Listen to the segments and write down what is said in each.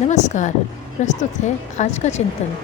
नमस्कार। प्रस्तुत है आज का चिंतन।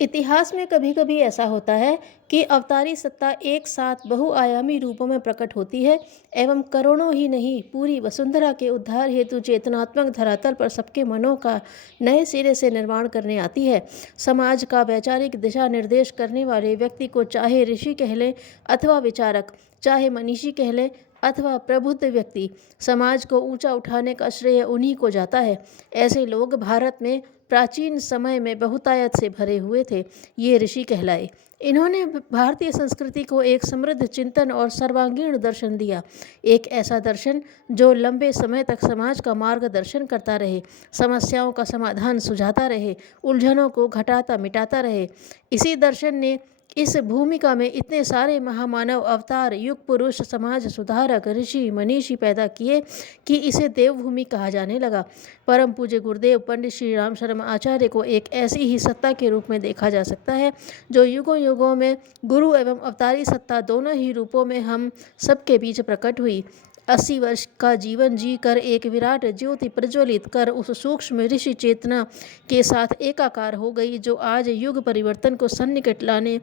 इतिहास में कभी कभी ऐसा होता है कि अवतारी सत्ता एक साथ बहुआयामी रूपों में प्रकट होती है एवं करोड़ों ही नहीं पूरी वसुंधरा के उद्धार हेतु चेतनात्मक धरातल पर सबके मनों का नए सिरे से निर्माण करने आती है। समाज का वैचारिक दिशा निर्देश करने वाले व्यक्ति को चाहे ऋषि कह लें अथवा विचारक, चाहे मनीषी कह लें अथवा प्रबुद्ध व्यक्ति, समाज को ऊंचा उठाने का श्रेय उन्हीं को जाता है। ऐसे लोग भारत में प्राचीन समय में बहुतायत से भरे हुए थे। ये ऋषि कहलाए। इन्होंने भारतीय संस्कृति को एक समृद्ध चिंतन और सर्वांगीण दर्शन दिया। एक ऐसा दर्शन जो लंबे समय तक समाज का मार्गदर्शन करता रहे, समस्याओं का समाधान सुझाता रहे, उलझनों को घटाता मिटाता रहे। इसी दर्शन ने इस भूमिका में इतने सारे महामानव अवतार, युग पुरुष, समाज सुधारक, ऋषि मनीषी पैदा किए कि इसे देवभूमि कहा जाने लगा। परम पूज्य गुरुदेव पंडित श्री राम शर्मा आचार्य को एक ऐसी ही सत्ता के रूप में देखा जा सकता है जो युगों युगों में गुरु एवं अवतारी सत्ता दोनों ही रूपों में हम सबके बीच प्रकट हुई। 80 वर्ष का जीवन जी कर एक विराट ज्योति प्रज्वलित कर उस सूक्ष्म ऋषि चेतना के साथ एकाकार हो गई जो आज युग परिवर्तन को सन्निकट लाने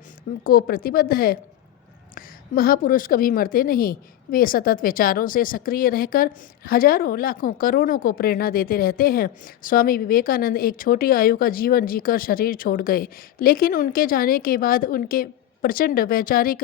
को प्रतिबद्ध है। महापुरुष कभी मरते नहीं। वे सतत विचारों से सक्रिय रहकर हजारों लाखों करोड़ों को प्रेरणा देते रहते हैं। स्वामी विवेकानंद एक छोटी आयु का जीवन जीकर शरीर छोड़ गए, लेकिन उनके जाने के बाद उनके प्रचंड वैचारिक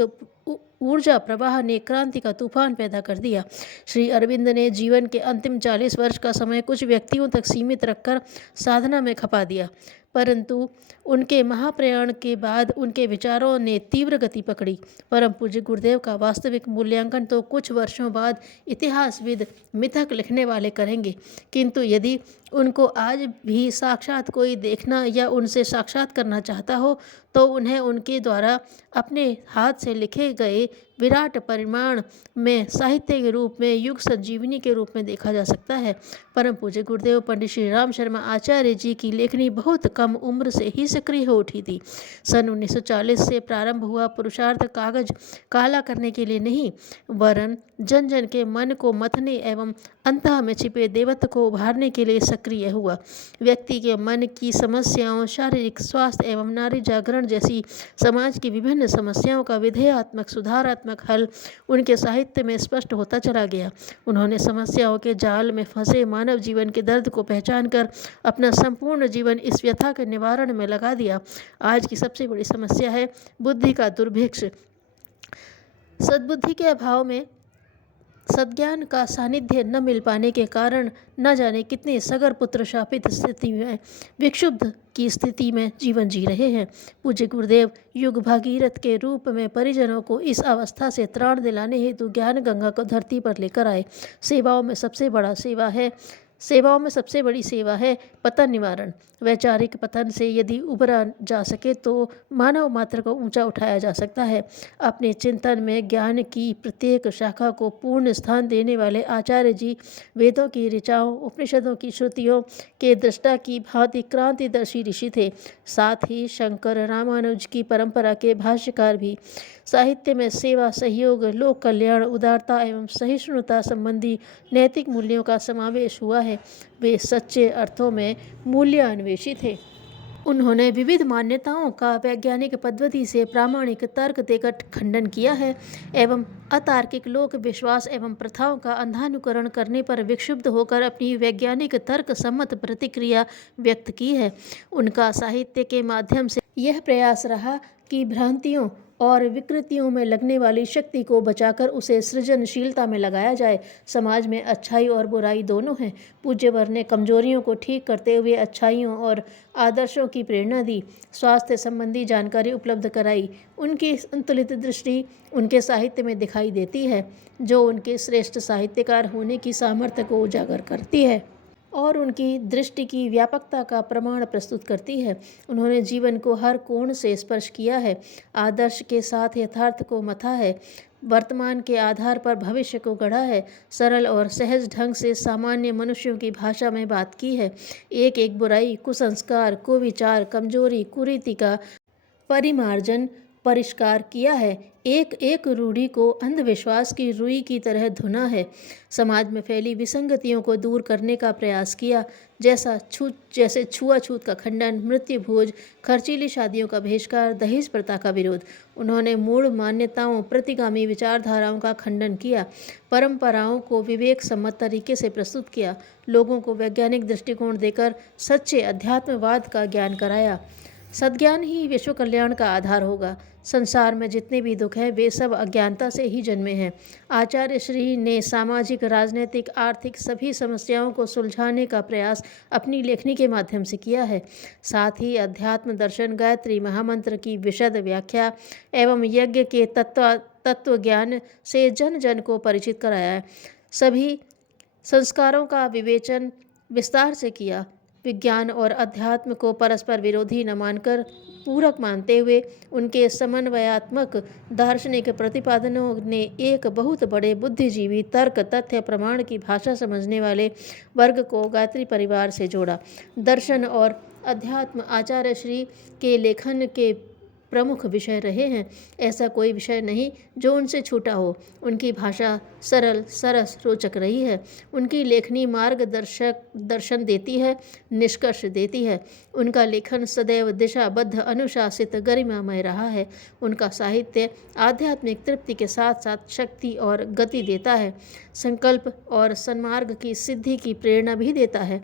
ऊर्जा प्रवाह ने क्रांति का तूफान पैदा कर दिया। श्री अरविंद ने जीवन के अंतिम 40 वर्ष का समय कुछ व्यक्तियों तक सीमित रखकर साधना में खपा दिया, परंतु उनके महाप्रयाण के बाद उनके विचारों ने तीव्र गति पकड़ी। परम पूज्य गुरुदेव का वास्तविक मूल्यांकन तो कुछ वर्षों बाद इतिहासविद, मिथक लिखने वाले करेंगे, किंतु यदि उनको आज भी साक्षात कोई देखना या उनसे साक्षात करना चाहता हो तो उन्हें उनके द्वारा अपने हाथ से लिखे गए विराट परिमाण में साहित्य के रूप में, युग संजीवनी के रूप में देखा जा सकता है। परम पूज्य गुरुदेव पंडित श्री राम शर्मा आचार्य जी की लेखनी बहुत कम उम्र से ही सक्रिय हो उठी थी। सन 1940 से प्रारंभ हुआ पुरुषार्थ कागज काला करने के लिए नहीं, वरन जन जन के मन को मथने एवं अंतः में छिपे देवत्व को उभारने के लिए सक्रिय हुआ। व्यक्ति के मन की समस्याओं, शारीरिक स्वास्थ्य एवं नारी जागरण जैसी समाज की विभिन्न समस्याओं का विधेयात्मक सुधारात्मक हल उनके साहित्य में स्पष्ट होता चला गया। उन्होंने समस्याओं के जाल में फंसे मानव जीवन के दर्द को पहचान कर अपना संपूर्ण जीवन इस व्यथा के निवारण में लगा दिया। आज की सबसे बड़ी समस्या है बुद्धि का दुर्भिक्ष। सद्बुद्धि के अभाव में सद्ज्ञान का सानिध्य न मिल पाने के कारण न जाने कितने सगर पुत्र शापित स्थिति में, विक्षुब्ध की स्थिति में जीवन जी रहे हैं। पूज्य गुरुदेव युग भागीरथ के रूप में परिजनों को इस अवस्था से त्राण दिलाने हेतु ज्ञान गंगा को धरती पर लेकर आए। सेवाओं में सबसे बड़ी सेवा है पतन निवारण। वैचारिक पतन से यदि उबरा जा सके तो मानव मात्र को ऊंचा उठाया जा सकता है। अपने चिंतन में ज्ञान की प्रत्येक शाखा को पूर्ण स्थान देने वाले आचार्य जी वेदों की ऋचाओं, उपनिषदों की श्रुतियों के दृष्टा की भांति क्रांतिदर्शी ऋषि थे। साथ ही शंकर रामानुज की परंपरा के भाष्यकार भी। साहित्य में सेवा, सहयोग, लोक कल्याण, उदारता एवं सहिष्णुता संबंधी नैतिक मूल्यों का समावेश हुआ है। वे सच्चे अर्थों में मूल्यान्वेषी थे। उन्होंने विविध मान्यताओं का वैज्ञानिक पद्धति से प्रामाणिक तर्क देकर खंडन किया है एवं अतार्किक लोक विश्वास एवं प्रथाओं का अंधानुकरण करने पर विक्षुब्ध होकर अपनी वैज्ञानिक तर्क सम्मत प्रतिक्रिया व्यक्त की है। उनका साहित्य के माध्यम से यह प्रयास रहा कि भ्रांतियों और विकृतियों में लगने वाली शक्ति को बचाकर उसे सृजनशीलता में लगाया जाए। समाज में अच्छाई और बुराई दोनों हैं। पूज्यवर ने कमजोरियों को ठीक करते हुए अच्छाइयों और आदर्शों की प्रेरणा दी, स्वास्थ्य संबंधी जानकारी उपलब्ध कराई। उनकी संतुलित दृष्टि उनके साहित्य में दिखाई देती है, जो उनके श्रेष्ठ साहित्यकार होने की सामर्थ्य को उजागर करती है और उनकी दृष्टि की व्यापकता का प्रमाण प्रस्तुत करती है। उन्होंने जीवन को हर कोण से स्पर्श किया है, आदर्श के साथ यथार्थ को मथा है, वर्तमान के आधार पर भविष्य को गढ़ा है, सरल और सहज ढंग से सामान्य मनुष्यों की भाषा में बात की है। एक एक बुराई, कुसंस्कार, कुविचार, कमजोरी, कुरीति का परिमार्जन परिष्कार किया है। एक एक रूढ़ी को अंधविश्वास की रुई की तरह धुना है। समाज में फैली विसंगतियों को दूर करने का प्रयास किया, जैसे छुआछूत का खंडन, मृत्यु भोज, खर्चीली शादियों का बहिष्कार, दहेज प्रथा का विरोध। उन्होंने मूढ़ मान्यताओं, प्रतिगामी विचारधाराओं का खंडन किया, परंपराओं को विवेक सम्मत तरीके से प्रस्तुत किया, लोगों को वैज्ञानिक दृष्टिकोण देकर सच्चे अध्यात्मवाद का ज्ञान कराया। सद्ज्ञान ही विश्व कल्याण का आधार होगा। संसार में जितने भी दुख हैं वे सब अज्ञानता से ही जन्मे हैं। आचार्य श्री ने सामाजिक, राजनीतिक, आर्थिक सभी समस्याओं को सुलझाने का प्रयास अपनी लेखनी के माध्यम से किया है। साथ ही अध्यात्म दर्शन, गायत्री महामंत्र की विशद व्याख्या एवं यज्ञ के तत्व ज्ञान से जन जन को परिचित कराया है। सभी संस्कारों का विवेचन विस्तार से किया। विज्ञान और अध्यात्म को परस्पर विरोधी न मानकर पूरक मानते हुए उनके समन्वयात्मक दार्शनिक प्रतिपादनों ने एक बहुत बड़े बुद्धिजीवी, तर्क, तथ्य, प्रमाण की भाषा समझने वाले वर्ग को गायत्री परिवार से जोड़ा। दर्शन और अध्यात्म आचार्य श्री के लेखन के प्रमुख विषय रहे हैं। ऐसा कोई विषय नहीं जो उनसे छूटा हो। उनकी भाषा सरल, सरस, रोचक रही है। उनकी लेखनी दर्शन देती है, निष्कर्ष देती है। उनका लेखन सदैव दिशाबद्ध, अनुशासित, गरिमामय रहा है। उनका साहित्य आध्यात्मिक तृप्ति के साथ साथ शक्ति और गति देता है, संकल्प और सन्मार्ग की सिद्धि की प्रेरणा भी देता है।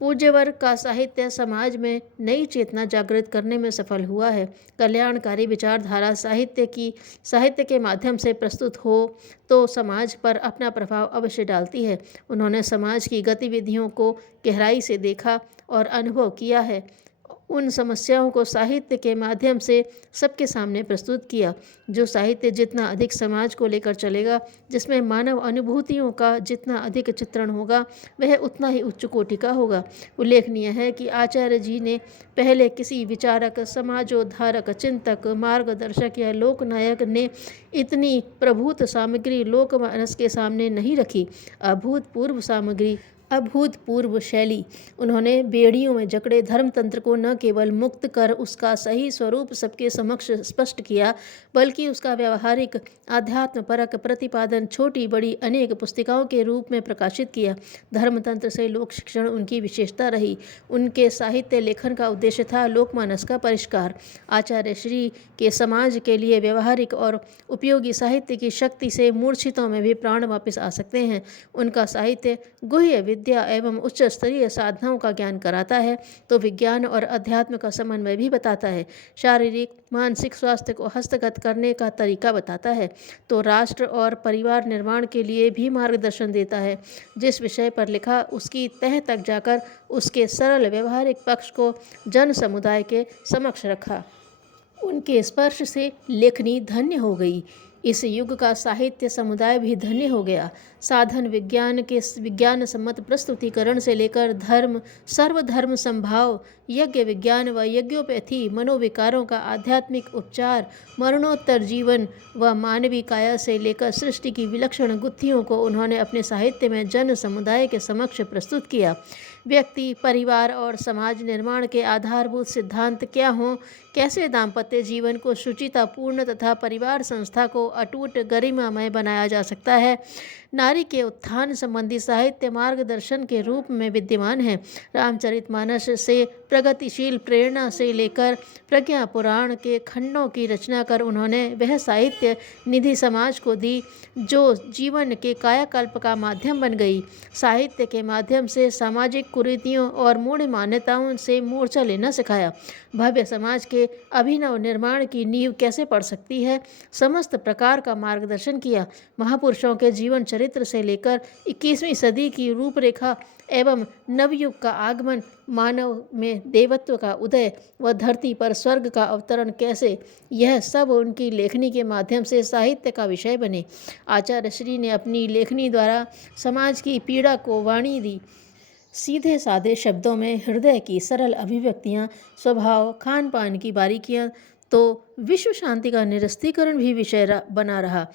पूज्यवर्ग का साहित्य समाज में नई चेतना जागृत करने में सफल हुआ है। कल्याणकारी विचारधारा साहित्य के माध्यम से प्रस्तुत हो तो समाज पर अपना प्रभाव अवश्य डालती है। उन्होंने समाज की गतिविधियों को गहराई से देखा और अनुभव किया है। उन समस्याओं को साहित्य के माध्यम से सबके सामने प्रस्तुत किया। जो साहित्य जितना अधिक समाज को लेकर चलेगा, जिसमें मानव अनुभूतियों का जितना अधिक चित्रण होगा, वह उतना ही उच्च कोटि का होगा। उल्लेखनीय है कि आचार्य जी ने पहले किसी विचारक, समाजोद्धारक, चिंतक, मार्गदर्शक या लोकनायक ने इतनी प्रभूत सामग्री लोकमानस के सामने नहीं रखी। अभूतपूर्व सामग्री, अभूतपूर्व शैली। उन्होंने बेड़ियों में जकड़े धर्मतंत्र को न केवल मुक्त कर उसका सही स्वरूप सबके समक्ष स्पष्ट किया, बल्कि उसका व्यवहारिक आध्यात्मपरक प्रतिपादन छोटी बड़ी अनेक पुस्तिकाओं के रूप में प्रकाशित किया। धर्मतंत्र से लोक शिक्षण उनकी विशेषता रही। उनके साहित्य लेखन का उद्देश्य था लोकमानस का परिष्कार। आचार्य श्री के समाज के लिए व्यवहारिक और उपयोगी साहित्य की शक्ति से मूर्छितों में भी प्राण वापस आ सकते हैं। उनका साहित्य गुह्य विद्या एवं उच्च स्तरीय साधनाओं का ज्ञान कराता है तो विज्ञान और अध्यात्म का समन्वय भी बताता है। शारीरिक मानसिक स्वास्थ्य को हस्तगत करने का तरीका बताता है तो राष्ट्र और परिवार निर्माण के लिए भी मार्गदर्शन देता है। जिस विषय पर लिखा उसकी तह तक जाकर उसके सरल व्यवहारिक पक्ष को जन समुदाय के समक्ष रखा। उनके स्पर्श से लेखनी धन्य हो गई। इस युग का साहित्य समुदाय भी धन्य हो गया। साधन विज्ञान सम्मत प्रस्तुतिकरण से लेकर धर्म, सर्वधर्म संभाव, यज्ञ विज्ञान व यज्ञोपैथी, मनोविकारों का आध्यात्मिक उपचार, मरणोत्तर जीवन व मानवीय काया से लेकर सृष्टि की विलक्षण गुत्थियों को उन्होंने अपने साहित्य में जन समुदाय के समक्ष प्रस्तुत किया। व्यक्ति, परिवार और समाज निर्माण के आधारभूत सिद्धांत क्या हों, कैसे दाम्पत्य जीवन को शुचितापूर्ण तथा परिवार संस्था को अटूट गरिमामय बनाया जा सकता है, नारी के उत्थान संबंधी साहित्य मार्गदर्शन के रूप में विद्यमान है। रामचरितमानस से प्रगतिशील प्रेरणा से लेकर प्रज्ञा पुराण के खंडों की रचना कर उन्होंने वह साहित्य निधि समाज को दी जो जीवन के कायाकल्प का माध्यम बन गई। साहित्य के माध्यम से सामाजिक कुरीतियों और मूढ़ मान्यताओं से मोर्चा लेना सिखाया। भव्य समाज के अभिनव निर्माण की नींव कैसे पड़ सकती है, समस्त प्रकार का मार्गदर्शन किया। महापुरुषों के जीवन चरित्र से लेकर 21वीं सदी की रूपरेखा एवं नवयुग का आगमन, मानव में देवत्व का उदय व धरती पर स्वर्ग का अवतरण कैसे, यह सब उनकी लेखनी के माध्यम से साहित्य का विषय बने। आचार्य श्री ने अपनी लेखनी द्वारा समाज की पीड़ा को वाणी दी। सीधे साधे शब्दों में हृदय की सरल अभिव्यक्तियाँ, स्वभाव, खान पान की बारीकियाँ, तो विश्व शांति का निरस्तीकरण भी विषय बना रहा।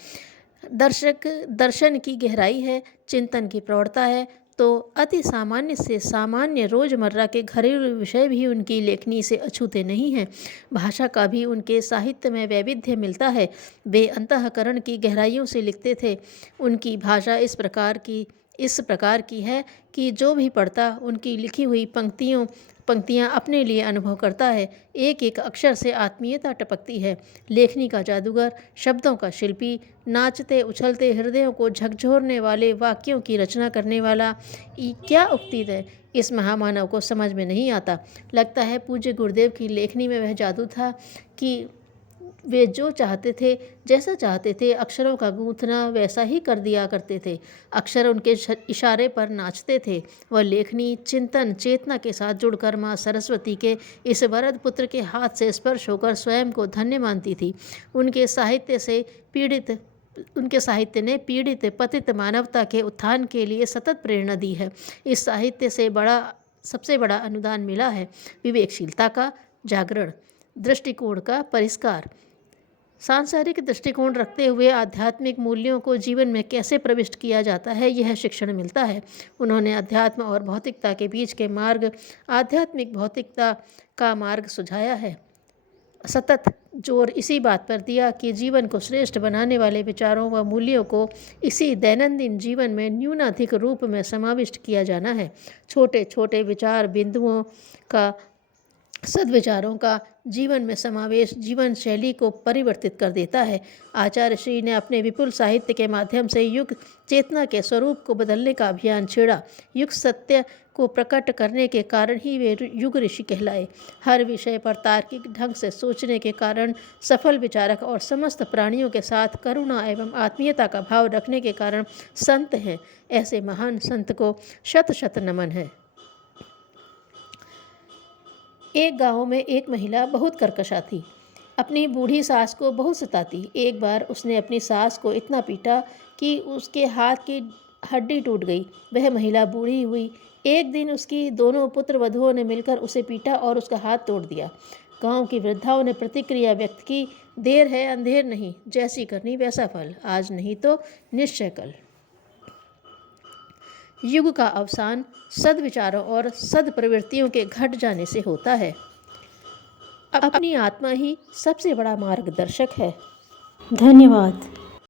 दर्शन की गहराई है, चिंतन की प्रौढ़ता है तो अति सामान्य से सामान्य रोज़मर्रा के घरेलू विषय भी उनकी लेखनी से अछूते नहीं हैं। भाषा का भी उनके साहित्य में वैविध्य मिलता है। वे अंतःकरण की गहराइयों से लिखते थे। उनकी भाषा इस प्रकार की है कि जो भी पढ़ता उनकी लिखी हुई पंक्तियाँ अपने लिए अनुभव करता है। एक एक अक्षर से आत्मीयता टपकती है। लेखनी का जादूगर, शब्दों का शिल्पी, नाचते उछलते हृदयों को झकझोरने वाले वाक्यों की रचना करने वाला, क्या उक्ति है, इस महामानव को समझ में नहीं आता। लगता है पूज्य गुरुदेव की लेखनी में वह जादू था कि वे जो चाहते थे, जैसा चाहते थे, अक्षरों का गूंथना वैसा ही कर दिया करते थे। अक्षर उनके इशारे पर नाचते थे। वह लेखनी चिंतन चेतना के साथ जुड़कर माँ सरस्वती के इस वरद पुत्र के हाथ से स्पर्श होकर स्वयं को धन्य मानती थी। उनके साहित्य ने पीड़ित पतित मानवता के उत्थान के लिए सतत प्रेरणा दी है। इस साहित्य से सबसे बड़ा अनुदान मिला है विवेकशीलता का जागरण, दृष्टिकोण का परिष्कार। सांसारिक दृष्टिकोण रखते हुए आध्यात्मिक मूल्यों को जीवन में कैसे प्रविष्ट किया जाता है, यह शिक्षण मिलता है। उन्होंने अध्यात्म और भौतिकता के बीच के मार्ग, आध्यात्मिक भौतिकता का मार्ग सुझाया है। सतत जोर इसी बात पर दिया कि जीवन को श्रेष्ठ बनाने वाले विचारों व मूल्यों को इसी दैनंदिन जीवन में न्यूनाधिक रूप में समाविष्ट किया जाना है। छोटे छोटे विचार बिंदुओं का, सद्विचारों का जीवन में समावेश जीवन शैली को परिवर्तित कर देता है। आचार्य श्री ने अपने विपुल साहित्य के माध्यम से युग चेतना के स्वरूप को बदलने का अभियान छेड़ा। युग सत्य को प्रकट करने के कारण ही वे युग ऋषि कहलाए। हर विषय पर तार्किक ढंग से सोचने के कारण सफल विचारक और समस्त प्राणियों के साथ करुणा एवं आत्मीयता का भाव रखने के कारण संत हैं। ऐसे महान संत को शत शत नमन है। एक गांव में एक महिला बहुत कर्कशा थी। अपनी बूढ़ी सास को बहुत सताती। एक बार उसने अपनी सास को इतना पीटा कि उसके हाथ की हड्डी टूट गई। वह महिला बूढ़ी हुई। एक दिन उसकी दोनों पुत्र वधुओं ने मिलकर उसे पीटा और उसका हाथ तोड़ दिया। गांव की वृद्धाओं ने प्रतिक्रिया व्यक्त की, देर है अंधेर नहीं, जैसी करनी वैसा फल, आज नहीं तो निश्चय कल। युग का अवसान सद्विचारों और सद्प्रवृत्तियों के घट जाने से होता है। अपनी आत्मा ही सबसे बड़ा मार्गदर्शक है। धन्यवाद।